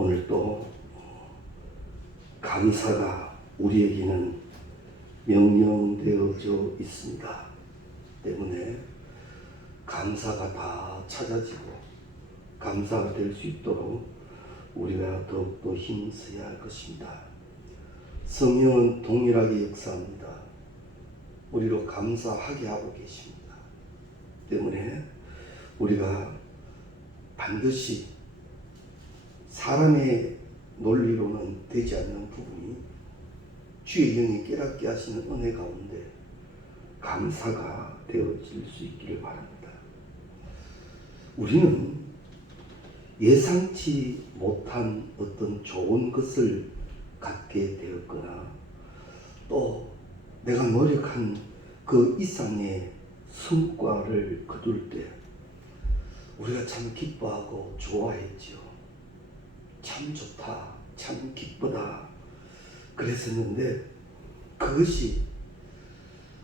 오늘 또 감사가 우리에게는 명령되어져 있습니다. 때문에 감사가 다 찾아지고 감사가 될 수 있도록 우리가 더욱더 힘써야 할 것입니다. 성령은 동일하게 역사합니다. 우리로 감사하게 하고 계십니다. 때문에 우리가 반드시 사람의 논리로는 되지 않는 부분이 주의 영이 깨닫게 하시는 은혜 가운데 감사가 되어질 수 있기를 바랍니다. 우리는 예상치 못한 어떤 좋은 것을 갖게 되었거나 또 내가 노력한 그 이상의 성과를 거둘 때 우리가 참 기뻐하고 좋아했지요. 참 좋다, 참 기쁘다 그랬었는데 그것이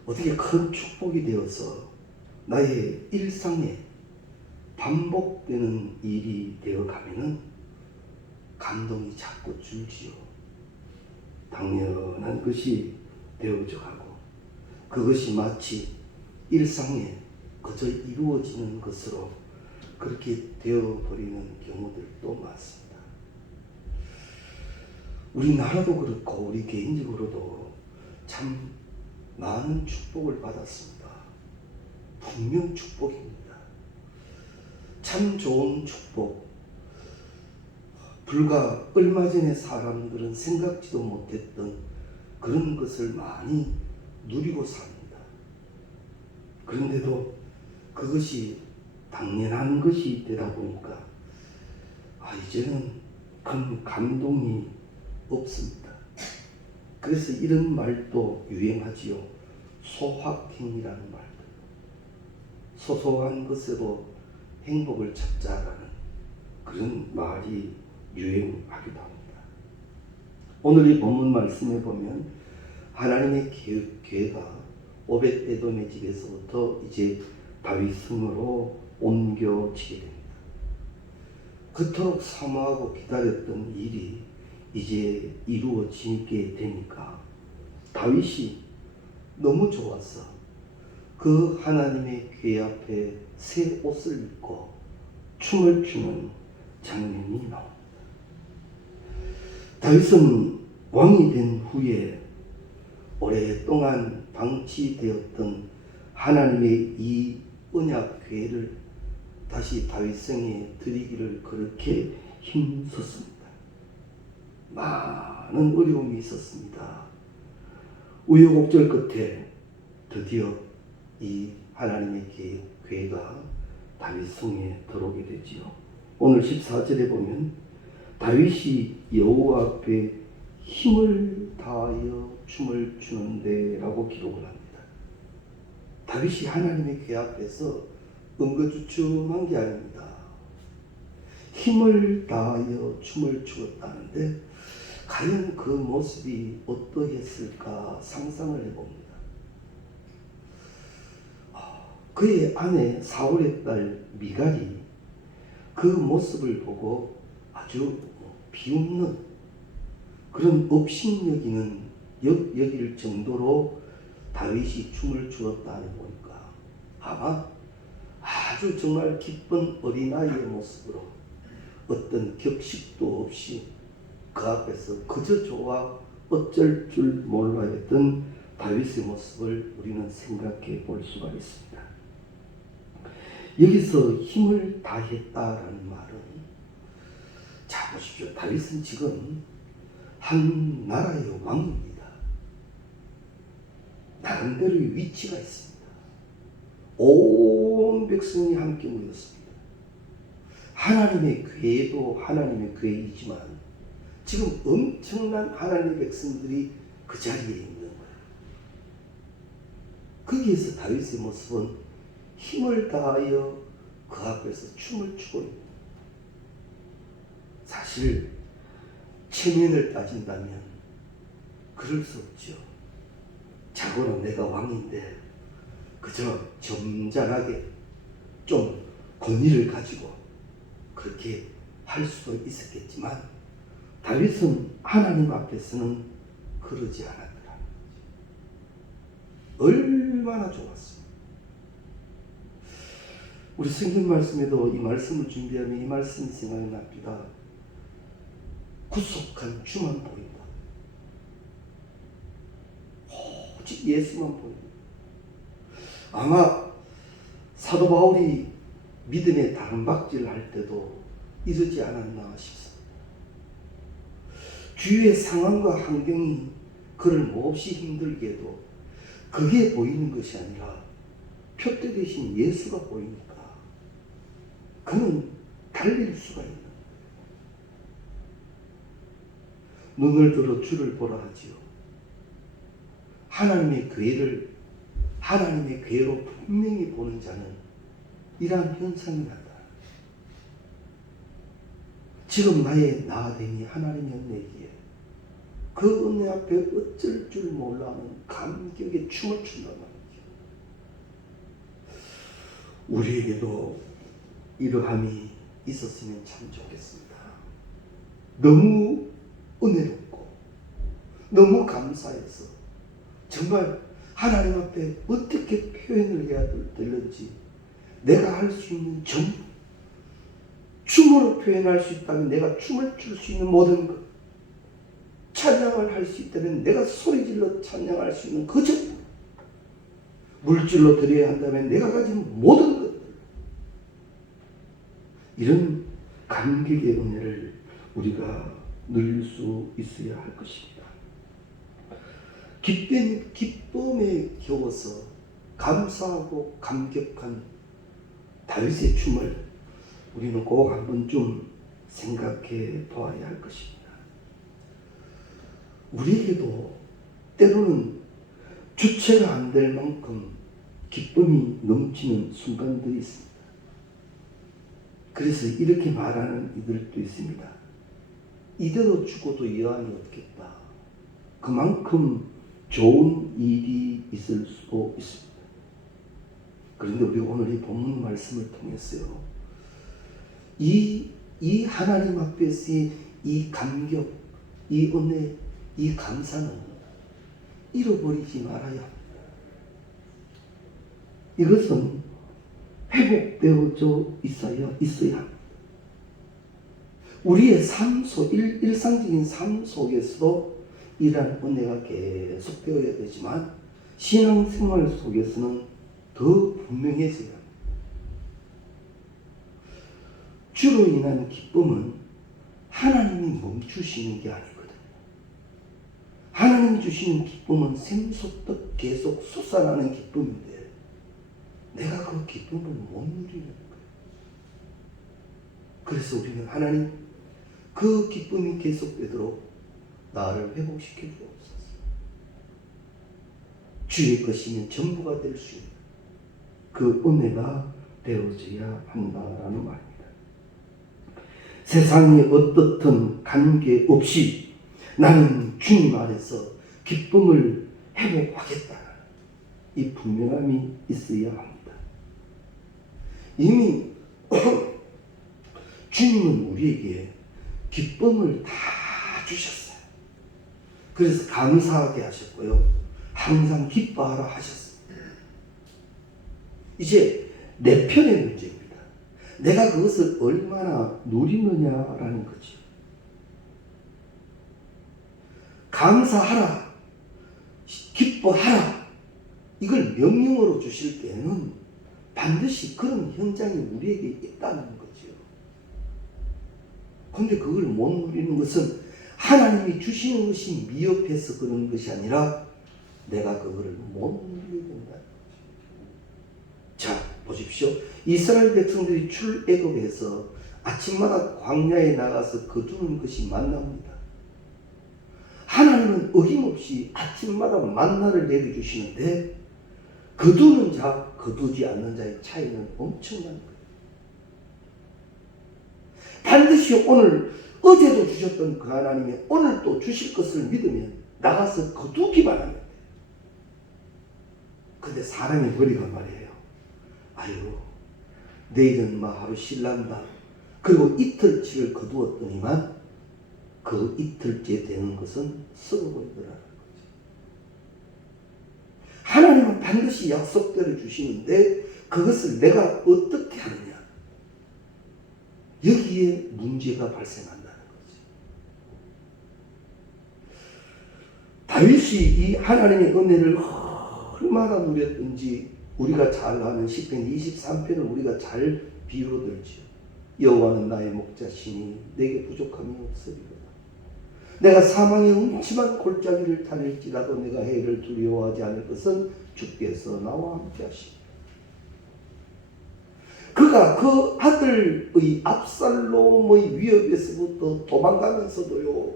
어떻게 큰 축복이 되어서 나의 일상에 반복되는 일이 되어가면은 감동이 자꾸 줄지요. 당연한 것이 되어져 가고 그것이 마치 일상에 그저 이루어지는 것으로 그렇게 되어버리는 경우들도 많습니다. 우리나라도 그렇고 우리 개인적으로도 참 많은 축복을 받았습니다. 분명 축복입니다. 참 좋은 축복. 불과 얼마 전에 사람들은 생각지도 못했던 그런 것을 많이 누리고 삽니다. 그런데도 그것이 당연한 것이 되다 보니까 이제는 큰 감동이 없습니다. 그래서 이런 말도 유행하지요. 소확행이라는 말도. 소소한 것에도 행복을 찾자라는 그런 말이 유행하기도 합니다. 오늘 이 본문 말씀에 보면 하나님의 계획가 오벳 에돔의 집에서부터 이제 다윗 성으로 옮겨지게 됩니다. 그토록 사모하고 기다렸던 일이 이제 이루어지게 되니까 다윗이 너무 좋아서 그 하나님의 궤 앞에 새 옷을 입고 춤을 추는 장면이 나옵니다. 다윗은 왕이 된 후에 오랫동안 방치되었던 하나님의 이 언약 궤를 다시 다윗성에 드리기를 그렇게 힘썼습니다. 많은 어려움이 있었습니다. 우여곡절 끝에 드디어 이 하나님의 궤가 다윗성에 들어오게 되지요. 오늘 14절에 보면 다윗이 여호와 앞에 힘을 다하여 춤을 추는데 라고 기록을 합니다. 다윗이 하나님의 궤 앞에서 엉거주춤한 게 아닙니다. 힘을 다하여 춤을 추었다는데 과연 그 모습이 어떠했을까 상상을 해봅니다. 그의 아내 사울의 딸 미갈이 그 모습을 보고 아주 비웃는 그런 업신여기는 여길 정도로 다윗이 춤을 추었다는 보니까 아마 아주 정말 기쁜 어린아이의 모습으로 어떤 격식도 없이 그 앞에서 그저 좋아 어쩔 줄 몰라 했던 다윗의 모습을 우리는 생각해 볼 수가 있습니다. 여기서 힘을 다했다라는 말은 자 보십시오. 다윗은 지금 한 나라의 왕입니다. 나름대로의 위치가 있습니다. 온 백성이 함께 모였습니다. 하나님의 궤도 하나님의 궤이지만 지금 엄청난 하나님의 백성들이 그 자리에 있는 거예요. 거기에서 다윗의 모습은 힘을 다하여 그 앞에서 춤을 추고 있는 거예요. 사실 체면을 따진다면 그럴 수 없죠. 자고로 내가 왕인데 그저 점잖하게 좀 권위를 가지고 그렇게 할 수도 있었겠지만 다윗은 하나님 앞에서는 그러지 않았더라. 얼마나 좋았어. 우리 성경 말씀에도 이 말씀을 준비하면 이 말씀이 생각이 납니다. 구속한 주만 보인다. 오직 예수만 보인다. 아마 사도 바울이 믿음의 다름박질을 할 때도 이러지 않았나 싶습니다. 주위의 상황과 환경이 그를 몹시 힘들게 해도 그게 보이는 것이 아니라 표대 대신 예수가 보이니까 그는 달릴 수가 있는 거예요. 눈을 들어 주를 보라 하지요. 하나님의 괴를 하나님의 괴로 분명히 보는 자는 이러한 현상이 난다. 지금 나의 나아됨이 하나님의 은혜이기에 그 은혜 앞에 어쩔 줄 몰라하는 감격에 춤을 춘단 말이죠. 우리에게도 이러함이 있었으면 참 좋겠습니다. 너무 은혜롭고 너무 감사해서 정말 하나님 앞에 어떻게 표현을 해야 될는지 내가 할 수 있는 춤으로 표현할 수 있다면 내가 춤을 출 수 있는 모든 것, 찬양을 할 수 있다면 내가 소리질러 찬양할 수 있는 그 전부, 물질로 드려야 한다면 내가 가진 모든 것들, 이런 감격의 은혜를 우리가 누릴 수 있어야 할 것입니다. 기쁨에 겨워서 감사하고 감격한 다윗의 춤을 우리는 꼭 한번 좀 생각해 보아야 할 것입니다. 우리에게도 때로는 주체가 안 될 만큼 기쁨이 넘치는 순간들이 있습니다. 그래서 이렇게 말하는 이들도 있습니다. 이대로 죽어도 여한이 없겠다. 그만큼 좋은 일이 있을 수도 있습니다. 그런데 우리 오늘 이 본문 말씀을 통해서요, 이 하나님 앞에서의 이 감격, 이 은혜, 이 감사는 잃어버리지 말아야 합니다. 이것은 회복되어져 있어야 합니다. 우리의 삶 일상적인 삶 속에서도 이러한 은혜가 계속되어야 되지만 신앙생활 속에서는 더 분명해져야 합니다. 주로 인한 기쁨은 하나님이 멈추시는 게 아니거든요. 하나님이 주시는 기쁨은 샘솟듯 계속 솟아나는 기쁨인데 내가 그 기쁨을 못 누리는 거예요. 그래서 우리는 하나님 그 기쁨이 계속되도록 나를 회복시켜 주옵소서. 주의 것이면 전부가 될 수 있는 그 은혜가 되어져야 한다라는 말입니다. 세상에 어떻든 관계없이 나는 주님 안에서 기쁨을 회복하겠다는 이 분명함이 있어야 합니다. 이미 주님은 우리에게 기쁨을 다 주셨어요. 그래서 감사하게 하셨고요, 항상 기뻐하라 하셨습니다. 이제 내 편의 문제입니다. 내가 그것을 얼마나 누리느냐라는 거죠. 감사하라, 기뻐하라, 이걸 명령으로 주실 때는 반드시 그런 현장이 우리에게 있다는 거죠. 그런데 그걸 못 누리는 것은 하나님이 주시는 것이 미흡해서 그런 것이 아니라 내가 그거를 못 누리게 된다는 거죠. 자, 보십시오. 이스라엘 백성들이 출애굽해서 아침마다 광야에 나가서 거두는 것이 만나입니다. 하나님은 어김없이 아침마다 만나를 내려주시는데 거두는 자, 거두지 않는 자의 차이는 엄청난 거예요. 반드시 오늘, 어제도 주셨던 그 하나님이 오늘 또 주실 것을 믿으면 나가서 거두기만 하면 돼요. 근데 사람의 머리가 말이에요. 아유, 내일은 하루 쉴란다. 그리고 이틀치를 거두었더니만 그 그 이틀째 되는 것은 서로이더라는 거죠. 하나님은 반드시 약속대로 주시는데 그것을 내가 어떻게 하느냐, 여기에 문제가 발생한다는 거죠. 다윗이 이 하나님의 은혜를 얼마나 누렸든지 우리가 잘 아는 시편 23편을 우리가 잘 비유들죠. 여호와는 나의 목자시니 내게 부족함이 없으리로다. 내가 사망의 음침한 골짜기를 다닐지라도 내가 해를 두려워하지 않을 것은 주께서 나와 함께 하시니. 그가 그 아들의 압살롬의 위협에서부터 도망가면서도요,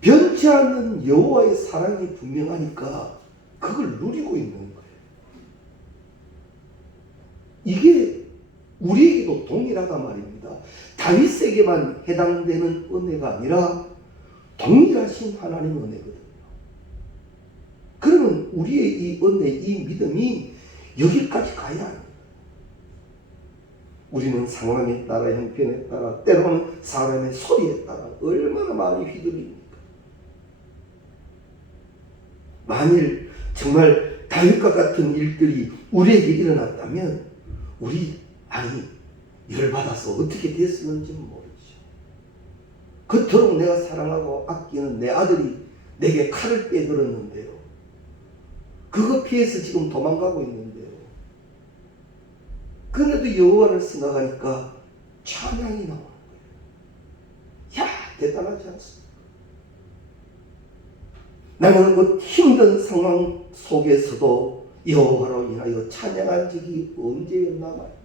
변치 않는 여호와의 사랑이 분명하니까 그걸 누리고 있는 거예요. 이게 우리에게도 동일하다 말입니다. 다윗에게만 해당되는 은혜가 아니라 동일하신 하나님 은혜거든요. 그러면 우리의 이 은혜, 이 믿음이 여기까지 가야 합니다. 우리는 상황에 따라, 형편에 따라, 때로는 사람의 소리에 따라 얼마나 많이 휘둘립니까? 만일 정말 다윗과 같은 일들이 우리에게 일어났다면 우리 열받아서 어떻게 됐을는지 모르죠. 그토록 내가 사랑하고 아끼는 내 아들이 내게 칼을 빼들었는데요, 그거 피해서 지금 도망가고 있는데요, 그래도 여호와를 생각하니까 찬양이 나오는 거예요. 야, 대단하지 않습니까? 나는 그 힘든 상황 속에서도 여호와로 인하여 찬양한 적이 언제였나 말이야.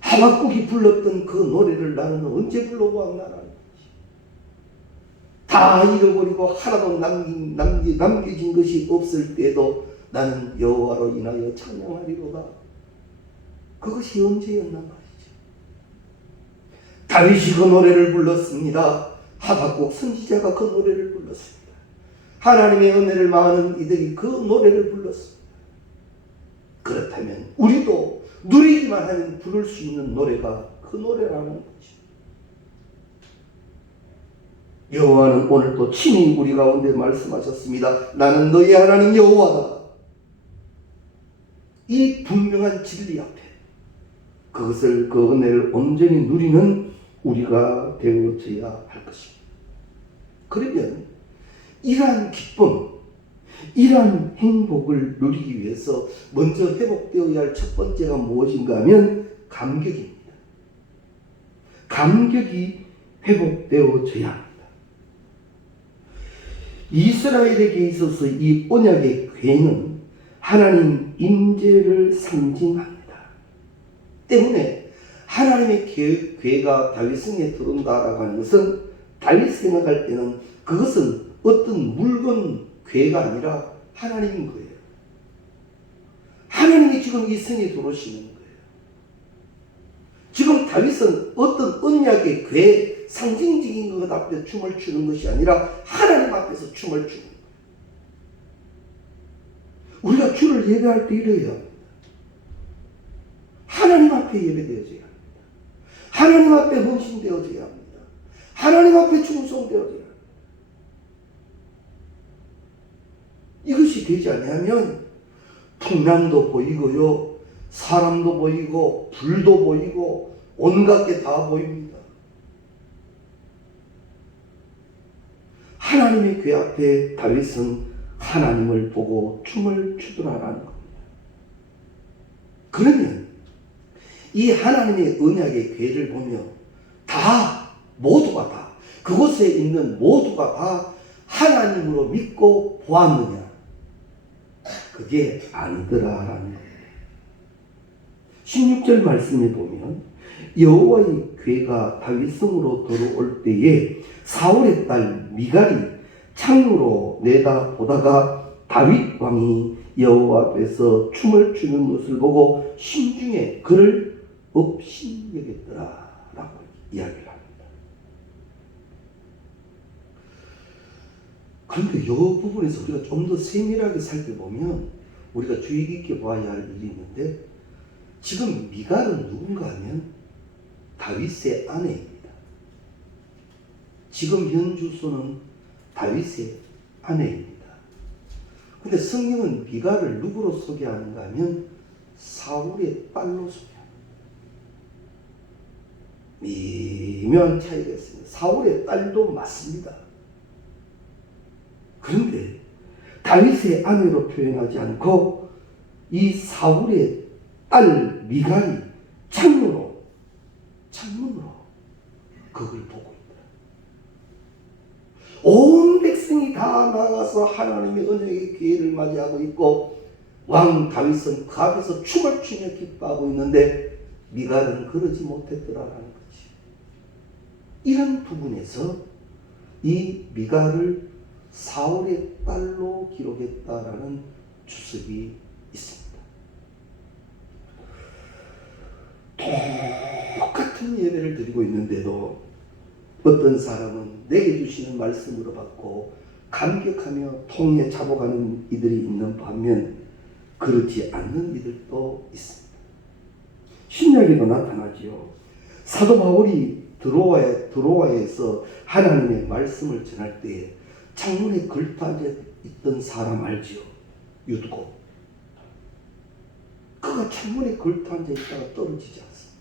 하박국이 불렀던 그 노래를 나는 언제 불러보았나라는 거지. 다 잃어버리고 하나도 남겨진 것이 없을 때도 나는 여호와로 인하여 찬양하리로다. 그것이 언제였나 말이죠. 다윗이 그 노래를 불렀습니다. 하박국 선지자가 그 노래를 불렀습니다. 하나님의 은혜를 망하는 이들이 그 노래를 불렀습니다. 그렇다면 우리도 누리기만 하면 부를 수 있는 노래가 그 노래라는 거죠. 여호와는 오늘 또 친히 우리 가운데 말씀하셨습니다. 나는 너희 하나님 여호와다. 이 분명한 진리 앞에 그것을, 그 은혜를 온전히 누리는 우리가 되어져야 할 것입니다. 그러면 이러한 기쁨, 이러한 행복을 누리기 위해서 먼저 회복되어야 할 첫 번째가 무엇인가 하면 감격입니다. 감격이 회복되어져야 합니다. 이스라엘에게 있어서 이 언약의 궤는 하나님 임재를 상징합니다. 때문에 하나님의 궤가 다윗성에 들어온다라고 하는 것은 다윗이 생각할 때는 그것은 어떤 물건 궤가 아니라 하나님인 거예요. 하나님이 지금 이 성에 들어오시는 거예요. 지금 다윗은 어떤 언약의 궤, 상징적인 것 앞에 춤을 추는 것이 아니라 하나님 앞에서 춤을 추는 거예요. 우리가 주를 예배할 때 이래야 합니다. 하나님 앞에 예배되어져야 합니다. 하나님 앞에 헌신되어져야 합니다. 하나님 앞에 충성되어져야 합니다. 이것이 되지 않으면 풍랑도 보이고요, 사람도 보이고, 불도 보이고, 온갖 게 다 보입니다. 하나님의 궤 앞에 다윗은 하나님을 보고 춤을 추더라라는 겁니다. 그러면 이 하나님의 언약의 궤를 보며 모두가 다, 그곳에 있는 모두가 다 하나님으로 믿고 보았느냐? 그게 아니더라라는 겁니다. 16절 말씀에 보면 여호와의 궤가 다윗성으로 들어올 때에 사울의 딸 미갈이 창으로 내다보다가 다윗 왕이 여호와 앞에서 춤을 추는 것을 보고 심중에 그를 업신여겼더라라고 이야기를 합니다. 그런데 이 부분에서 우리가 좀 더 세밀하게 살펴보면 우리가 주의 깊게 봐야 할 일이 있는데, 지금 미갈은 누군가 하면 다윗의 아내입니다. 지금 현 주소는 다윗의 아내입니다. 근데 성경은 미갈을 누구로 소개하는가 하면 사울의 딸로 소개합니다. 미묘한 차이가 있습니다. 사울의 딸도 맞습니다. 그런데 다윗의 아내로 표현하지 않고 이 사울의 딸 미갈이 창문으로 그걸 보고 있다. 온 백성이 다 나가서 하나님의 은혜의 기회를 맞이하고 있고 왕 다윗은 그 앞에서 춤을 추며 기뻐하고 있는데 미갈은 그러지 못했더라라는 거지. 이런 부분에서 이 미갈을 사울의 딸로 기록했다라는 주석이 있습니다. 똑같은 예배를 드리고 있는데도 어떤 사람은 내게 주시는 말씀으로 받고 감격하며 통에 잡아가는 이들이 있는 반면 그렇지 않는 이들도 있습니다. 신약에도 나타나지요. 사도 바울이 드로아에서 하나님의 말씀을 전할 때에 창문에 걸터앉아 있던 사람 알지요? 유두고. 그가 창문에 걸터앉아 있다가 떨어지지 않습니까?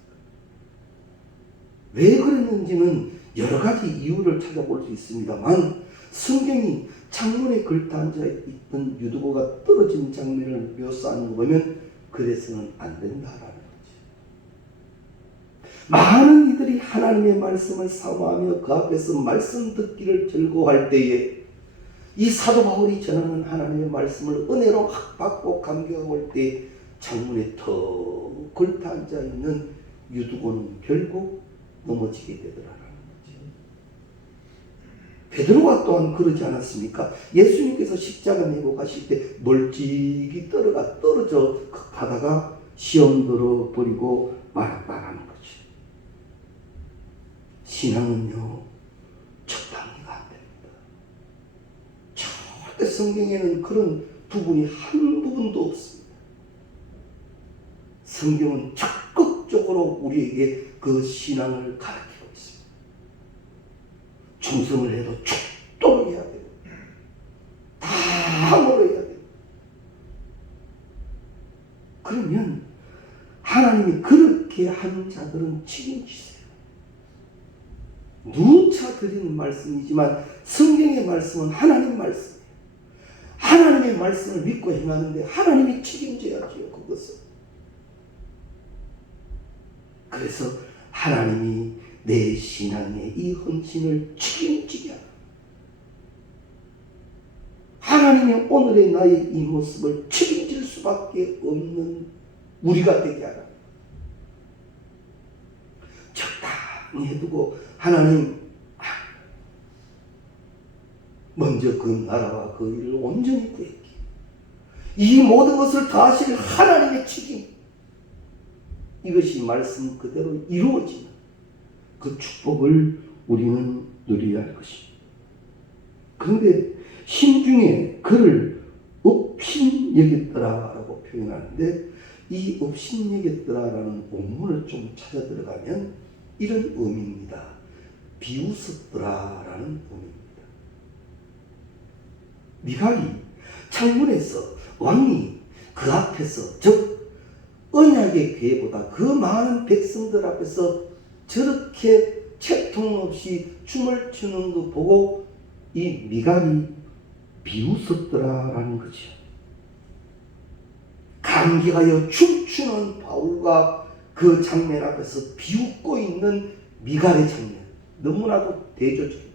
왜 그랬는지는 여러 가지 이유를 찾아볼 수 있습니다만 성경이 창문에 걸터앉아 있던 유두고가 떨어진 장면을 묘사하는 거 보면 그래서는 안 된다라는 거지. 많은 이들이 하나님의 말씀을 사모하며 그 앞에서 말씀 듣기를 즐거워할 때에 이 사도 바울이 전하는 하나님의 말씀을 은혜로 확 받고 감격하고 할 때 창문에 턱 걸터앉아 있는 유두고는 결국 넘어지게 되더라라는 거지. 베드로가 또한 그러지 않았습니까? 예수님께서 십자가 메고 가실 때 멀찍이 떨어져 가다가 시험 들어버리고 말았다라는 거지. 신앙은요 적당히가 안 됩니다. 절대 성경에는 그런 부분이 한 부분도 없습니다. 성경은 적극적으로 우리에게 그 신앙을 가르치고 있습니다. 충성을 해도 죽도록 해야 돼요. 다 물어야 돼요. 그러면 하나님이 그렇게 한 자들은 책임지세요. 누차 드리는 말씀이지만 성경의 말씀은 하나님 말씀이에요. 하나님의 말씀을 믿고 행하는데 하나님이 책임져야지요. 그것은. 그래서 하나님이 내 신앙의 이 헌신을 책임지게 하라. 하나님이 오늘의 나의 이 모습을 책임질 수밖에 없는 우리가 되게 하라. 적당히 해두고 하나님 먼저 그 나라와 그 일을 온전히 구했기. 이 모든 것을 다 하실 하나님의 책임. 이것이 말씀 그대로 이루어지는 그 축복을 우리는 누려야 할 것입니다. 그런데 심중에 그를 업신여겼더라라고 표현하는데 이 업신여겼더라라는 본문을 좀 찾아 들어가면 이런 의미입니다. 비웃었더라라는 의미입니다. 미갈이 창문에서 왕이 그 앞에서 즉 언약의 궤보다 그 많은 백성들 앞에서 저렇게 채통 없이 춤을 추는 거 보고 이 미갈이 비웃었더라라는 거죠. 감격하여 춤추는 바울과 그 장면 앞에서 비웃고 있는 미갈의 장면, 너무나도 대조적입니다.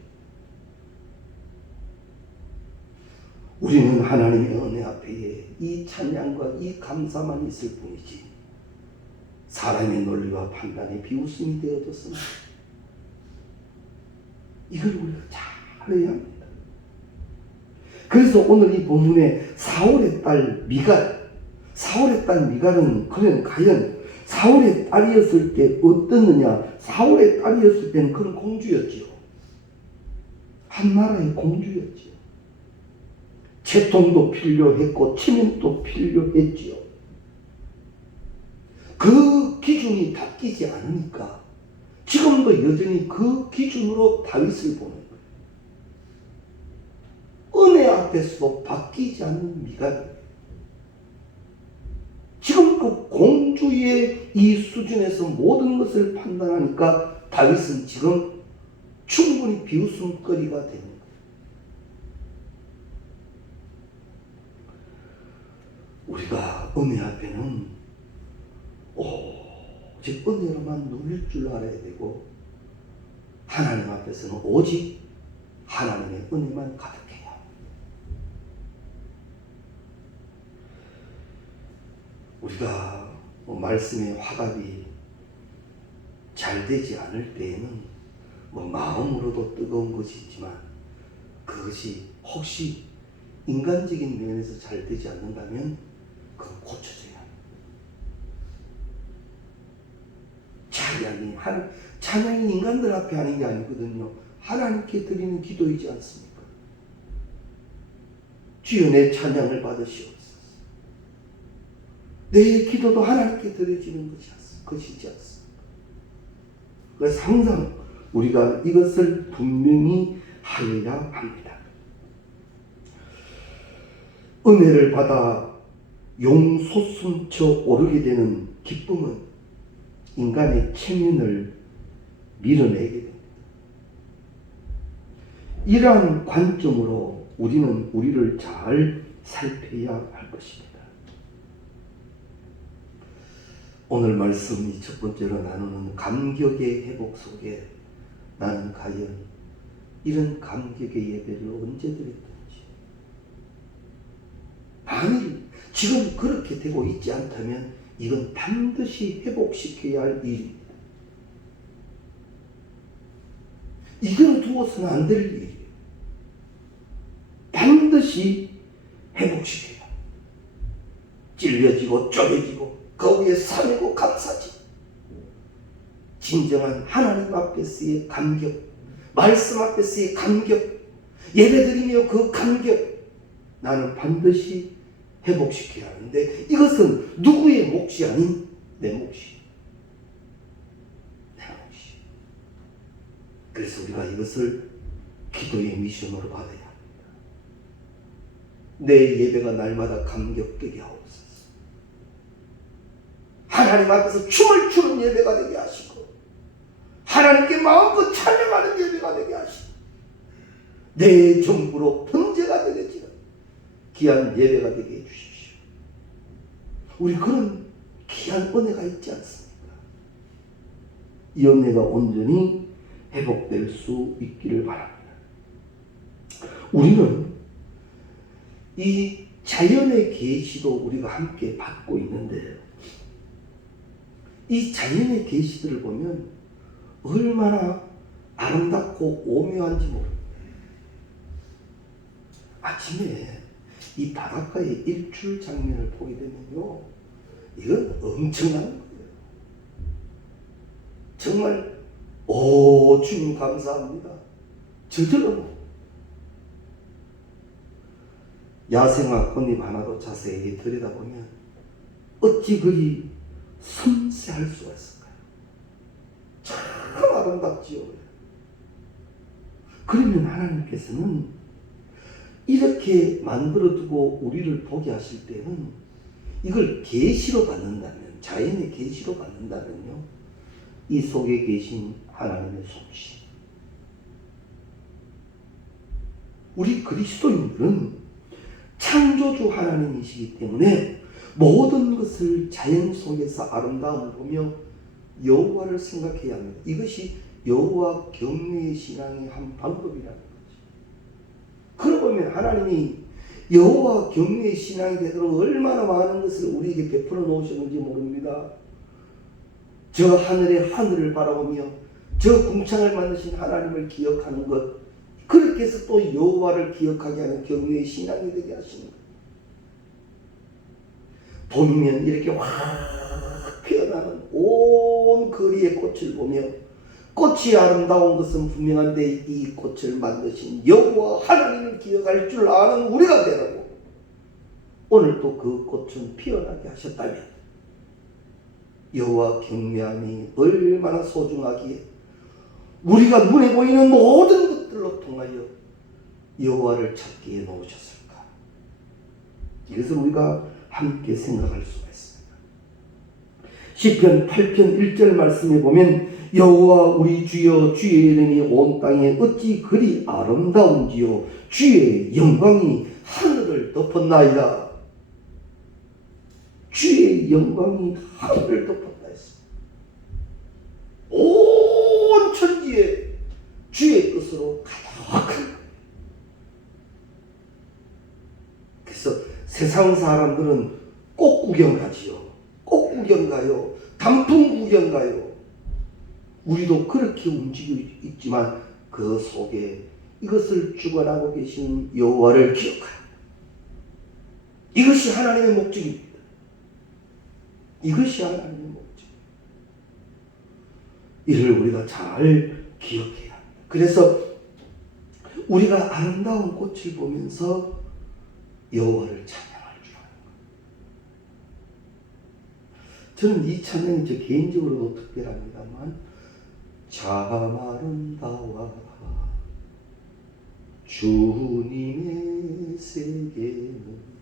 우리는 하나님의 은혜 앞에 이 찬양과 이 감사만 있을 뿐이지 사람의 논리와 판단에 비웃음이 되어졌습니다. 이걸 우리가 잘 해야 합니다. 그래서 오늘 이 본문에 사울의 딸 미갈은 그는 과연 사울의 딸이었을 때 어떻느냐? 사울의 딸이었을 때는 그는 공주였지요. 한 나라의 공주였지요. 채통도 필요했고 치민도 필요했지요. 그 기준이 바뀌지 않으니까 지금도 여전히 그 기준으로 다윗을 보는 거예요. 앞에서도 바뀌지 않는 미갈이에요. 지금 그 공주의 이 수준에서 모든 것을 판단하니까 다윗은 지금 충분히 비웃음거리가 되는 거예요. 우리가 은혜 앞에는 오직 은혜로만 누릴 줄 알아야 되고, 하나님 앞에서는 오직 하나님의 은혜만 가득해요. 우리가 말씀의 화답이 잘 되지 않을 때에는 마음으로도 뜨거운 것이 있지만, 그것이 혹시 인간적인 면에서 잘 되지 않는다면 그건 고쳐져야 합니다. 찬양이 인간들 앞에 하는 게 아니거든요. 하나님께 드리는 기도이지 않습니까? 주여 내 찬양을 받으시옵소서. 내 기도도 하나님께 드려지는 것이지 않습니까? 그래서 항상 우리가 이것을 분명히 하여야 합니다. 은혜를 받아 용솟음쳐 오르게 되는 기쁨은 인간의 체면을 밀어내게 됩니다. 이러한 관점으로 우리는 우리를 잘 살펴야 할 것입니다. 오늘 말씀이 첫 번째로 나누는 감격의 회복 속에 나는 과연 이런 감격의 예배를 언제 드렸던지, 만일 지금 그렇게 되고 있지 않다면 이건 반드시 회복시켜야 할 일입니다. 이대로 두어서는 안 될 일이에요. 반드시 회복시켜야. 찔려지고 쪼개지고 그 위에 산이고 감사지. 진정한 하나님 앞에서의 감격, 말씀 앞에서의 감격, 예배드리며 그 감격, 나는 반드시 회복시켜야 하는데, 이것은 누구의 몫이 아닌 내 몫이. 내 몫이. 그래서 우리가 이것을 기도의 미션으로 받아야 합니다. 내 예배가 날마다 감격되게 하옵소서. 하나님 앞에서 춤을 추는 예배가 되게 하시고, 하나님께 마음껏 찬양하는 예배가 되게 하시고, 내 전부로 번제가 되어지는 귀한 예배가 되게 해주십시오. 우리 그런 귀한 은혜가 있지 않습니까? 이 은혜가 온전히 회복될 수 있기를 바랍니다. 우리는 이 자연의 계시도 우리가 함께 받고 있는데, 이 자연의 계시들을 보면 얼마나 아름답고 오묘한지 모릅니다. 아침에 이 바닷가의 일출 장면을 보게 되면요, 이건 엄청난 거예요. 정말 주님 감사합니다. 저절로 야생화 꽃잎 하나도 자세히 들여다보면 어찌 그리 섬세할 수가 있을까요? 참 아름답지요. 그러면 하나님께서는 이렇게 만들어두고 우리를 보게 하실 때는 이걸 계시로 받는다면, 자연의 계시로 받는다면요, 이 속에 계신 하나님의 솜씨. 우리 그리스도인들은 창조주 하나님이시기 때문에 모든 것을 자연 속에서 아름다움을 보며 여호와를 생각해야 합니다. 이것이 여호와 경외의 신앙의 한 방법이라는 거죠. 그러고 보면 하나님이 여호와 경외의 신앙이 되도록 얼마나 많은 것을 우리에게 베풀어 놓으셨는지 모릅니다. 저 하늘을 바라보며 저 궁창을 만드신 하나님을 기억하는 것, 그렇게 해서 또 여호와를 기억하게 하는 경외의 신앙이 되게 하시는 거예요. 봄이면 이렇게 확 피어나는 온 거리의 꽃을 보며, 꽃이 아름다운 것은 분명한데 이 꽃을 만드신 여호와 하나님을 기억할 줄 아는 우리가 되라고, 오늘도 그 꽃은 피어나게 하셨다면 여호와 경외함이 얼마나 소중하기에 우리가 눈에 보이는 모든 것들로 통하여 여호와를 찾기에 놓으셨을까. 이것을 우리가 함께 생각할 수가 있습니다. 시편 8편 1절 말씀에 보면 여호와 우리 주여 주의 이름이 온 땅에 어찌 그리 아름다운지요 주의 영광이 하늘을 덮었나이다. 주의 영광이 하늘을 덮었다 했습니다. 온 천지에 주의 뜻으로 가득한 거예요. 그래서 세상 사람들은 꽃 구경 가지요. 꽃 구경 가요. 단풍 구경 가요. 우리도 그렇게 움직이고 있지만 그 속에 이것을 주관하고 계신 여호와를 기억하라. 이것이 하나님의 목적입니다. 이것이 하나님의 목적. 이를 우리가 잘 기억해야 합니다. 그래서 우리가 아름다운 꽃을 보면서 여호와를 찬양할 줄 아는 것. 저는 이 찬양이 제 개인적으로도 특별합니다만 참 아름다워 주님의 세계는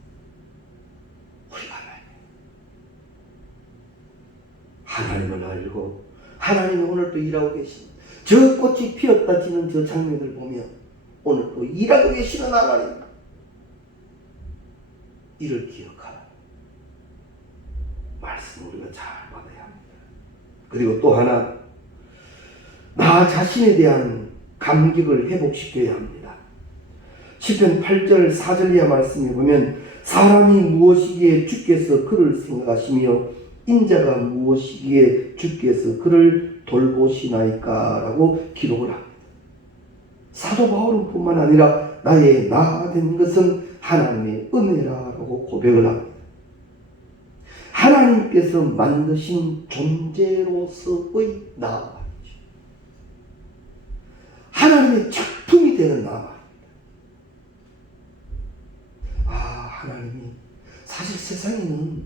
우리가 하나님을 알고 하나님이 오늘 또 일하고 계십니다. 저 꽃이 피었다 지는 저 장면을 보면 오늘 또 일하고 계시는 하나님 이를 기억하라. 말씀 우리가 잘 받아야 합니다. 그리고 또 하나 나 자신에 대한 감격을 회복시켜야 합니다. 시편 8절 4절 이하 말씀에 보면 사람이 무엇이기에 주께서 그를 생각하시며 인자가 무엇이기에 주께서 그를 돌보시나이까 라고 기록을 합니다. 사도 바울은 뿐만 아니라 나의 나가 된 것은 하나님의 은혜라고 고백을 합니다. 하나님께서 만드신 존재로서의 나, 하나님의 작품이 되는 나. 하나님이 사실 세상에는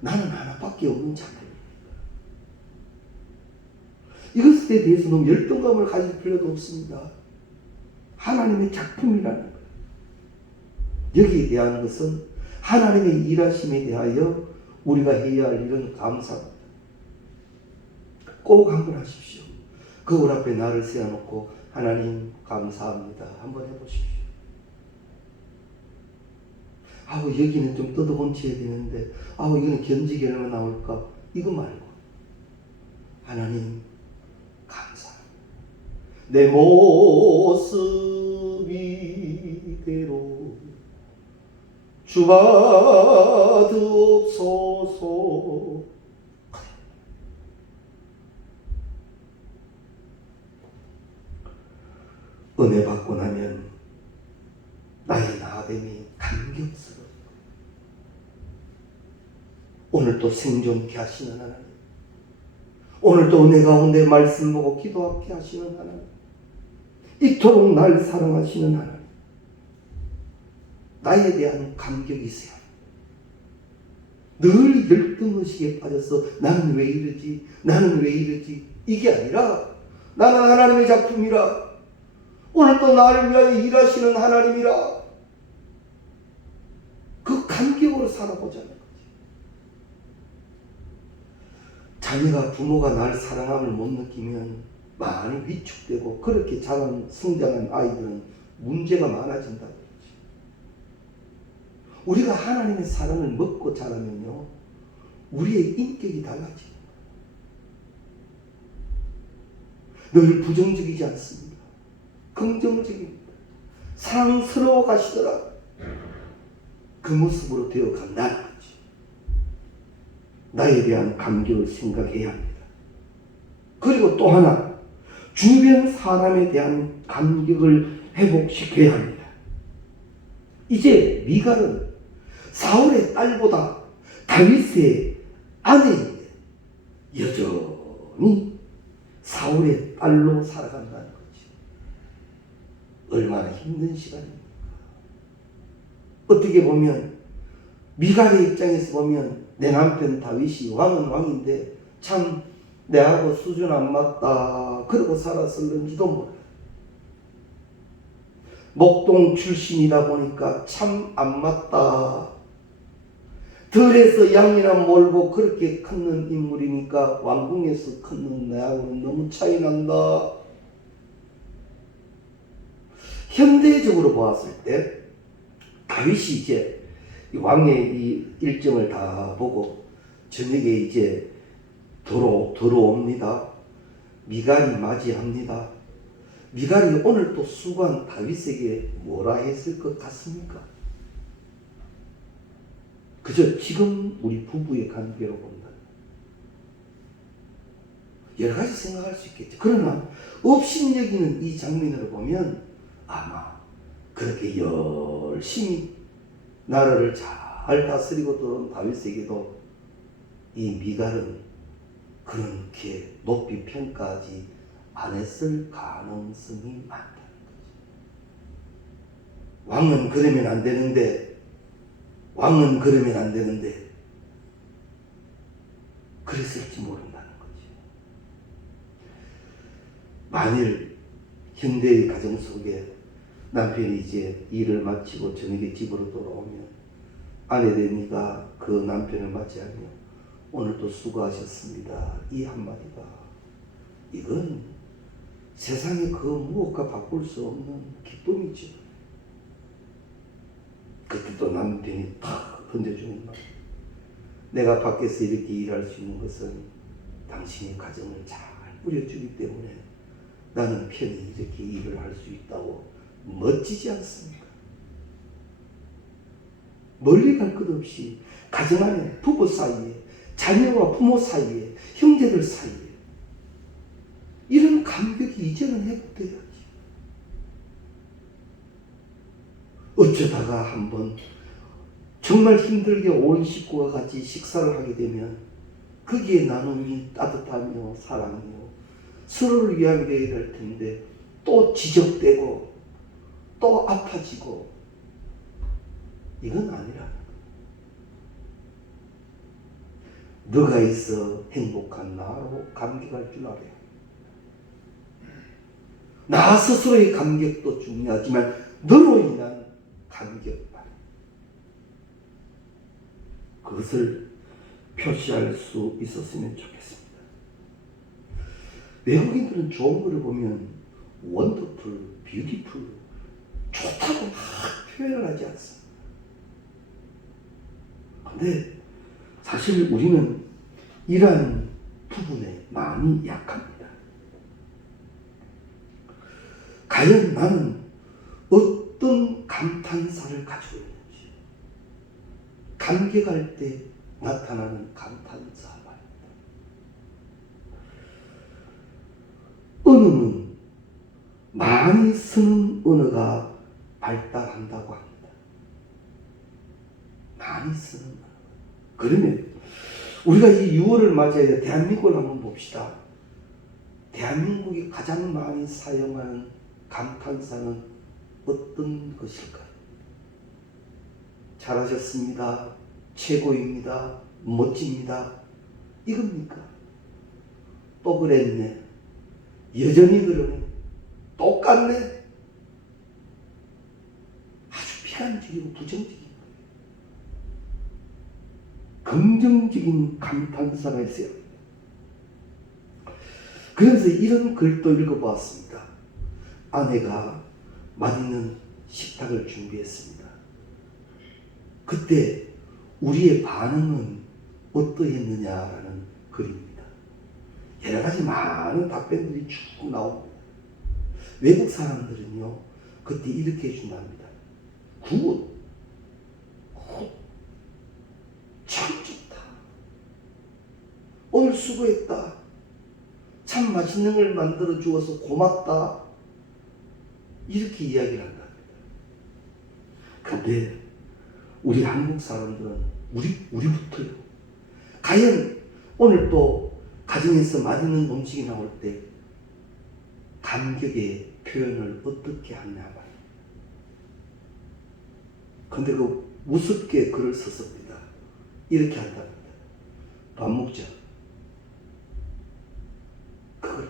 나는 하나밖에 없는 자입니다. 이것에 대해서 너무 열등감을 가질 필요도 없습니다. 하나님의 작품이라는 것. 여기에 대한 것은 하나님의 일하심에 대하여 우리가 해야 할 일은 감사합니다. 꼭 한번 하십시오. 거울 앞에 나를 세워놓고 하나님 감사합니다. 한번 해보십시오. 여기는 좀 뜯어곤쳐야 되는데 이거는 견적이 얼마 나올까? 이거 말고 하나님 감사합니다. 내 모습 이대로 주받으옵소서. 은혜 받고 나면 나의 나됨이 감격스러워. 오늘도 생존케 하시는 하나님, 오늘도 은혜 가운데 말씀 보고 기도하게 하시는 하나님, 이토록 날 사랑하시는 하나님, 나에 대한 감격이 있어야 합니다. 늘 열등의식에 빠져서 나는 왜 이러지? 나는 왜 이러지? 이게 아니라 나는 하나님의 작품이라, 오늘도 나를 위하여 일하시는 하나님이라, 그 감격으로 살아보자는 거지. 자녀가 부모가 날 사랑함을 못 느끼면 많이 위축되고 그렇게 성장한 아이들은 문제가 많아진다고 그러지. 우리가 하나님의 사랑을 먹고 자라면요, 우리의 인격이 달라집니다. 늘 부정적이지 않습니다. 긍정적입니다. 사랑스러워 가시더라. 그 모습으로 되어 간다는 거지. 나에 대한 감격을 생각해야 합니다. 그리고 또 하나, 주변 사람에 대한 감격을 회복시켜야 합니다. 이제 미갈은 사울의 딸보다 다윗의 아내인데 여전히 사울의 딸로 살아간다는 거지. 얼마나 힘든 시간입니까? 어떻게 보면 미갈의 입장에서 보면 내 남편 다윗이 왕은 왕인데 참 내하고 수준 안 맞다 그러고 살았을는지도 몰라. 목동 출신이다 보니까 참 안 맞다 들에서 양이나 몰고 그렇게 컸는 인물이니까 왕궁에서 컸는 내하고는 너무 차이 난다. 현대적으로 보았을 때 다윗이 이제 왕의 이 일정을 다 보고 저녁에 이제 들어옵니다. 미갈이 맞이합니다. 미갈이 오늘 또 수고한 다윗에게 뭐라 했을 것 같습니까? 그저 지금 우리 부부의 관계로 본다. 여러 가지 생각할 수 있겠죠. 그러나 업신여기는 이 장면을 보면 아마 그렇게 열심히 나라를 잘 다스리고 들어온 다윗에게도 이 미갈은 그렇게 높이 평가하지 않았을 가능성이 많다는 거죠. 왕은 그러면 안 되는데, 왕은 그러면 안 되는데, 그랬을지 모른다는 거죠. 만일 현대의 가정 속에 남편이 이제 일을 마치고 저녁에 집으로 돌아오면 아내됩니다. 그 남편을 맞이하며 오늘도 수고하셨습니다. 이 한마디가 이건 세상에 그 무엇과 바꿀 수 없는 기쁨이죠. 그때 또 남편이 탁 던져주는 말. 내가 밖에서 이렇게 일할 수 있는 것은 당신의 가정을 잘 꾸려주기 때문에 나는 편히 이렇게 일을 할 수 있다고. 멋지지 않습니까? 멀리 갈 것 없이 가정 안에 부부 사이에 자녀와 부모 사이에 형제들 사이에 이런 감격이 이제는 회복돼야지. 어쩌다가 한번 정말 힘들게 온 식구와 같이 식사를 하게 되면 거기에 나눔이 따뜻하며 사랑이며 서로를 위한 게 될 텐데 또 지적되고 또 아파지고 이건 아니라 너가 있어 행복한 나로 감격할 줄 알아요. 나 스스로의 감격도 중요하지만 너로 인한 감격 그것을 표시할 수 있었으면 좋겠습니다. 외국인들은 좋은 것을 보면 원더풀, 뷰티풀 좋다고 막 표현을 하지 않습니다. 근데 사실 우리는 이러한 부분에 많이 약합니다. 과연 나는 어떤 감탄사를 가지고 있는지, 감격할 때 나타나는 감탄사 말입니다. 언어는 많이 쓰는 언어가 발달한다고 합니다. 많이 쓰는 언어. 그러면 우리가 이 6월을 맞이해 대한민국을 한번 봅시다. 대한민국이 가장 많이 사용하는 감탄사는 어떤 것일까요? 잘하셨습니다. 최고입니다. 멋집니다. 이겁니까? 또 그랬네. 여전히 그러네. 똑같네. 아주 비관적이고 부정적인 거예요. 긍정적인 감탄사가 있어요. 그래서 이런 글도 읽어보았습니다. 아내가 맛있는 식탁을 준비했습니다. 그때 우리의 반응은 어떠했느냐라는 글입니다. 여러 가지 많은 답변들이 쭉 나옵니다. 외국 사람들은요, 그때 이렇게 해준답니다. 굿. 참 좋다. 오늘 수고했다. 참 맛있는 걸 만들어 주어서 고맙다. 이렇게 이야기를 한답니다. 근데 우리 한국 사람들은 우리부터요. 과연 오늘 또 가정에서 맛있는 음식이 나올 때 감격의 표현을 어떻게 하냐 말이에요. 근데 그 우습게 글을 썼습니다. 이렇게 한답니다. 밥 먹자. 그걸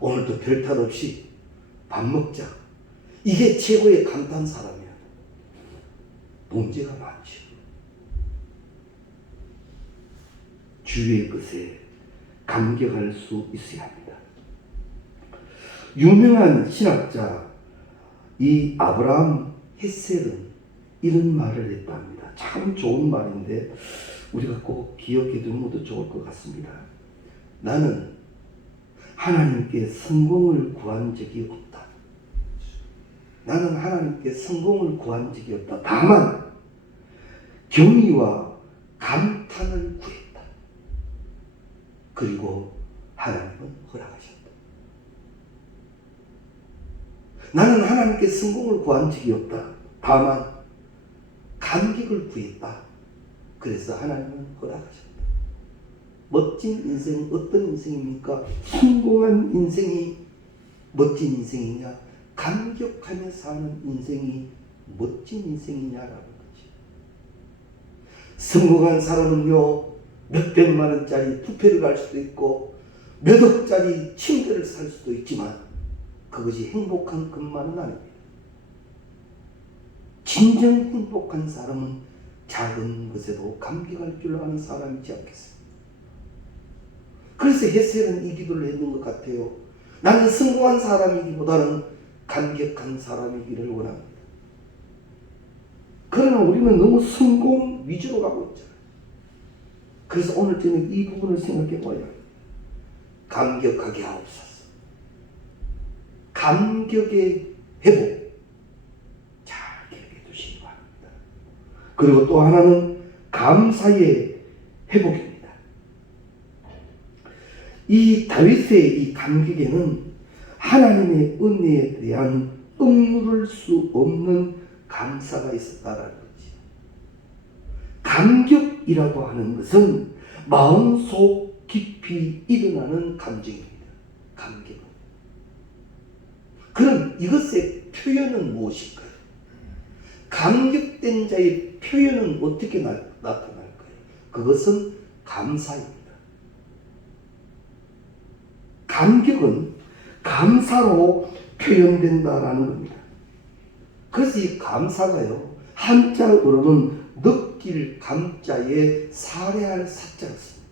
오늘도 별 탈 없이 밥 먹자. 이게 최고의 감탄사라면 문제가 많죠. 주위의 것에 감격할 수 있어야 합니다. 유명한 신학자 이 아브라함 헤셀은 이런 말을 했다 합니다. 참 좋은 말인데 우리가 꼭 기억해 두는 것도 좋을 것 같습니다. 나는 하나님께 성공을 구한 적이 없다. 나는 하나님께 성공을 구한 적이 없다. 다만 경의와 감탄을 구했다. 그리고 하나님은 허락하셨다. 나는 하나님께 성공을 구한 적이 없다. 다만 감격을 구했다. 그래서 하나님은 허락하셨다. 멋진 인생은 어떤 인생입니까? 성공한 인생이 멋진 인생이냐? 감격하며 사는 인생이 멋진 인생이냐라는 거지. 성공한 사람은요, 몇백만 원짜리 뷔페를 갈 수도 있고 몇 억짜리 침대를 살 수도 있지만 그것이 행복한 것만은 아닙니다. 진정 행복한 사람은 작은 것에도 감격할 줄 아는 사람이지 않겠습니까? 그래서 헤셀은 이 기도를 했는 것 같아요. 나는 성공한 사람이기보다는 감격한 사람이기를 원합니다. 그러나 우리는 너무 성공 위주로 가고 있잖아요. 그래서 오늘 저는 이 부분을 생각해 봐야 합니다. 감격하게 하옵소서. 감격의 회복 잘 기억해 두시기 바랍니다. 그리고 또 하나는 감사의 회복입니다. 이 다윗의 이 감격에는 하나님의 은혜에 대한 억누를 수 없는 감사가 있었다라는 거지. 감격이라고 하는 것은 마음속 깊이 일어나는 감정입니다. 감격은. 그럼 이것의 표현은 무엇일까요? 감격된 자의 표현은 어떻게 나타날까요? 그것은 감사입니다. 감격은 감사로 표현된다라는 겁니다. 그래서 이 감사가요, 한자어로는 느낄 감자에 사례할 사자가 씁니다.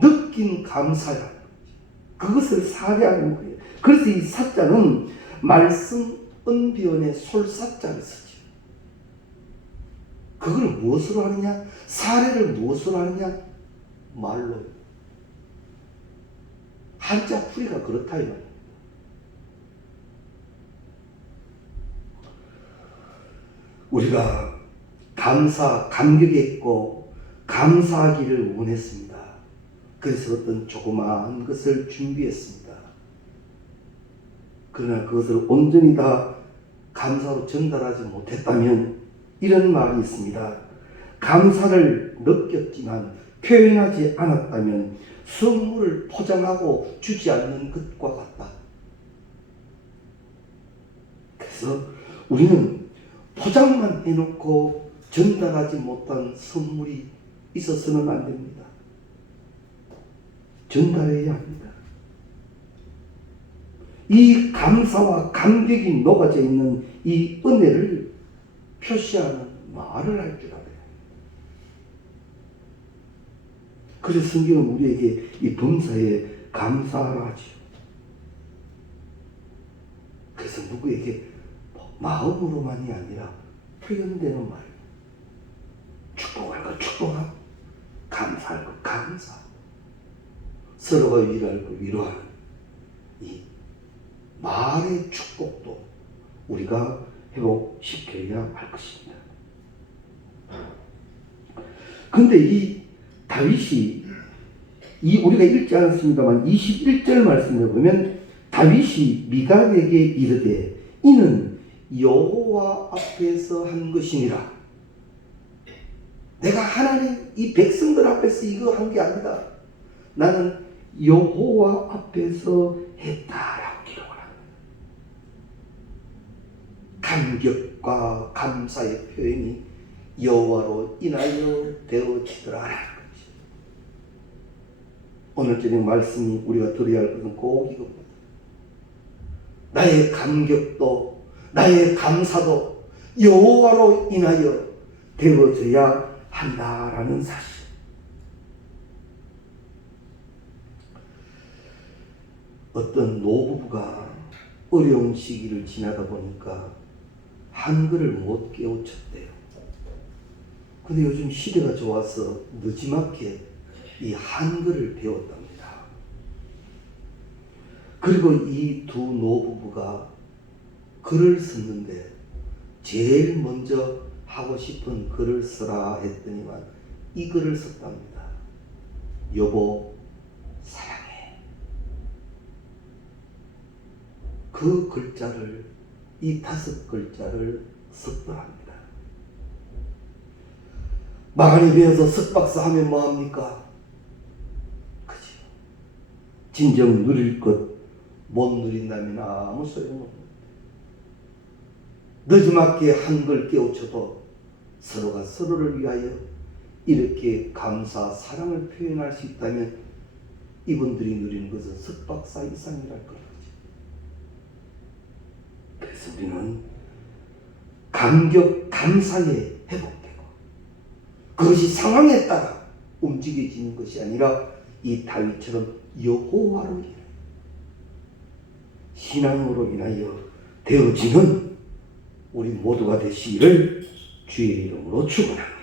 느낀 감사야. 그것을 사례하는 거예요. 그래서 이 사자는 말씀 은비언의 솔사자를 쓰죠. 그걸 무엇으로 하느냐? 사례를 무엇으로 하느냐? 말로. 한자 풀이가 그렇다 이 말이에요. 우리가 감격에 있고 감사하기를 원했습니다. 그래서 어떤 조그마한 것을 준비했습니다. 그러나 그것을 온전히 다 감사로 전달하지 못했다면 이런 말이 있습니다. 감사를 느꼈지만 표현하지 않았다면 선물을 포장하고 주지 않는 것과 같다. 그래서 우리는 포장만 해놓고 전달하지 못한 선물이 있어서는 안 됩니다. 전달해야 합니다. 이 감사와 감격이 녹아져 있는 이 은혜를 표시하는 말을 할 줄 알아요. 그래서 성경은 우리에게 이 범사에 감사하라 하죠. 그래서 누구에게 마음으로만이 아니라 표현되는 말, 축복할 것 축복하고 감사할 것 감사, 서로가 위로할 것 위로하는 이 말의 축복도 우리가 회복시켜야 할 것입니다. 그런데 이 다윗이 우리가 읽지 않았습니다만 21절 말씀을 보면 다윗이 미갈에게 이르되 이는 여호와 앞에서 한 것이니라. 내가 하나님 이 백성들 앞에서 이거 한 게 아니다. 나는 여호와 앞에서 했다라고 기록을 합니다. 감격과 감사의 표현이 여호와로 인하여 되어지더라. 오늘 저녁 말씀이 우리가 들어야 할 것은 꼭 이겁니다. 나의 감격도 나의 감사도 여호와로 인하여 되어져야 한다라는 사실. 어떤 노부부가 어려운 시기를 지나다 보니까 한글을 못 깨우쳤대요. 근데 요즘 시대가 좋아서 늦지막히 이 한글을 배웠답니다. 그리고 이 두 노부부가 글을 썼는데 제일 먼저 하고 싶은 글을 쓰라 했더니만 이 글을 썼답니다. 여보 사랑해. 그 글자를, 이 5글자를 썼더랍니다. 마흔이 배워서 석박사 하면 뭐합니까? 그죠? 진정 누릴 것 못 누린다면 아무 소용없는. 늦지막히 한글 깨우쳐도 서로가 서로를 위하여 이렇게 감사, 사랑을 표현할 수 있다면 이분들이 누리는 것은 석박사 이상이랄 거죠. 그래서 우리는 감격, 감사에 회복되고 그것이 상황에 따라 움직여지는 것이 아니라 이 다윗처럼 여호와로 인하여, 신앙으로 인하여 되어지는 우리 모두가 되시기를 주의 이름으로 축원합니다.